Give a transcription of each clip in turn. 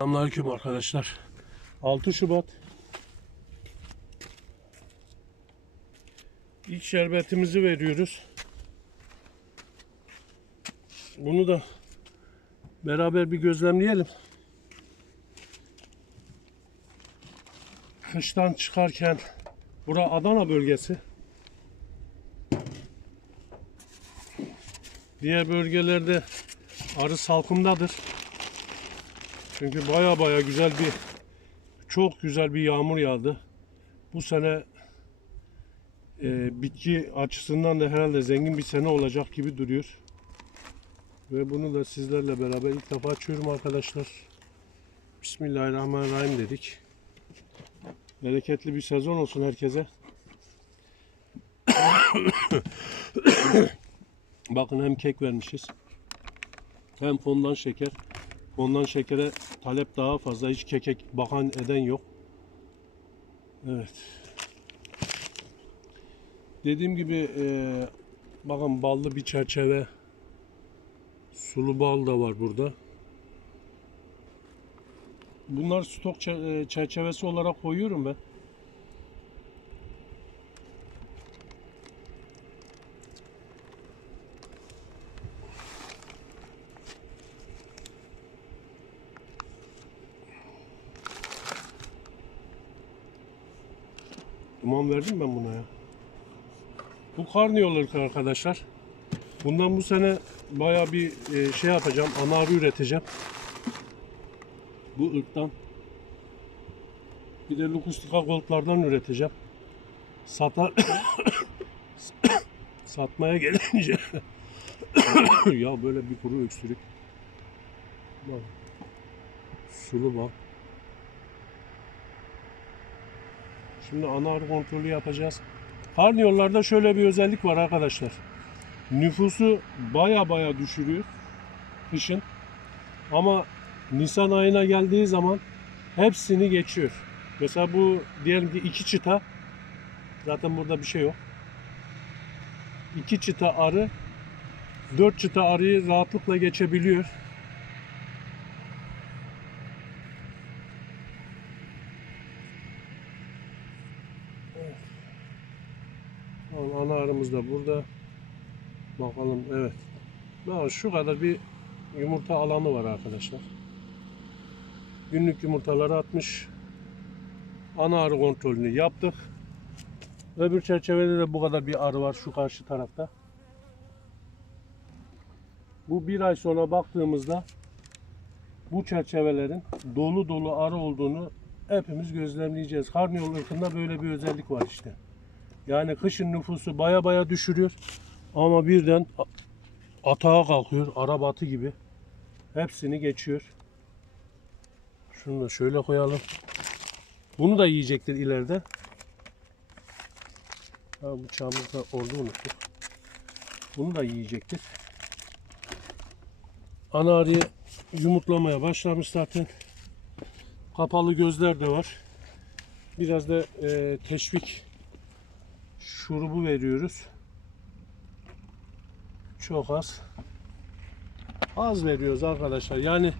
Selamünaleyküm arkadaşlar. 6 Şubat. İlk şerbetimizi veriyoruz. Bunu da beraber bir gözlemleyelim. Kıştan çıkarken bura Adana bölgesi. Diğer bölgelerde arı salkımdadır. Çünkü baya baya güzel bir çok güzel bir yağmur yağdı. Bu sene e, bitki açısından da herhalde zengin bir sene olacak gibi duruyor. Ve bunu da sizlerle beraber ilk defa açıyorum arkadaşlar. Bismillahirrahmanirrahim dedik. Bereketli bir sezon olsun herkese. Bakın hem kek vermişiz. Hem fondan şeker. Ondan şekere talep daha fazla. Hiç kekek bakan eden yok. Evet. Dediğim gibi e, bakın ballı bir çerçeve sulu bal da var burada. Bunlar stok e, çerçevesi olarak koyuyorum ben. Duman verdim ben buna ya. Bu karnıyolları arkadaşlar. Bundan bu sene baya bir e, şey yapacağım. Ana arı üreteceğim. Bu ırktan. Bir de Lucustica Gold'lardan üreteceğim. Satar satmaya gelince ya böyle bir kuru öksürük. Bak. Sulu bak. Şimdi ana arı kontrolü yapacağız. Karniyollarda şöyle bir özellik var arkadaşlar. Nüfusu baya baya düşürüyor kışın. Ama Nisan ayına geldiği zaman hepsini geçiyor. Mesela bu diyelim ki iki çıta zaten burada bir şey yok. İki çıta arı dört çıta arıyı rahatlıkla geçebiliyor. Ana arımız da burada. Bakalım evet. Daha şu kadar bir yumurta alanı var arkadaşlar. Günlük yumurtaları atmış. Ana arı kontrolünü yaptık. Öbür çerçevede de bu kadar bir arı var şu karşı tarafta. Bu bir ay sonra baktığımızda bu çerçevelerin dolu dolu arı olduğunu hepimiz gözlemleyeceğiz. Karnıyol ırkında böyle bir özellik var işte. Yani kışın nüfusu baya baya düşürüyor. Ama birden atağa kalkıyor. Arap atı gibi. Hepsini geçiyor. Şunu da şöyle koyalım. Bunu da yiyecektir ileride. Ha, bıçağımızı da orada unuttuk. Bunu da yiyecektir. Ana arıyı yumurtlamaya başlamış zaten. Kapalı gözler de var. Biraz da e, teşvik şurubu veriyoruz. Çok az. Az veriyoruz arkadaşlar. Yani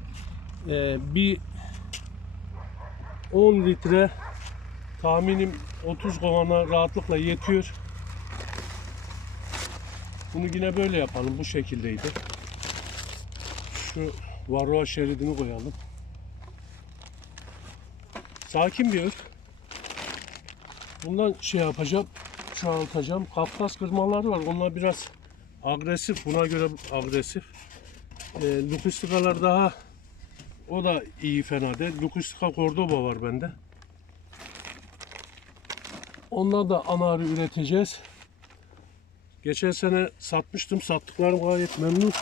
e, bir 10 litre tahminim 30 kovana rahatlıkla yetiyor. Bunu yine böyle yapalım. Bu şekildeydi. Şu varroa şeridini koyalım. Sakin bir ırk. Bundan şey yapacağım. Çoğaltacağım. Kafkas kırmaları var. Onlar biraz agresif. Buna göre agresif. E, Lukustikalar daha o da iyi fena değil. Lucustica Cordoba var bende. Ondan da ana arı üreteceğiz. Geçen sene satmıştım. Sattıklarım gayet memnun.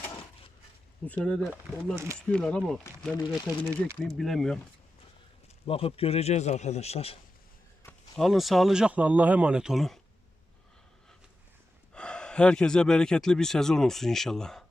Bu sene de onlar istiyorlar ama ben üretebilecek miyim bilemiyorum. Bakıp göreceğiz arkadaşlar. Alın sağlıcakla Allah'a emanet olun. Herkese bereketli bir sezon olsun inşallah.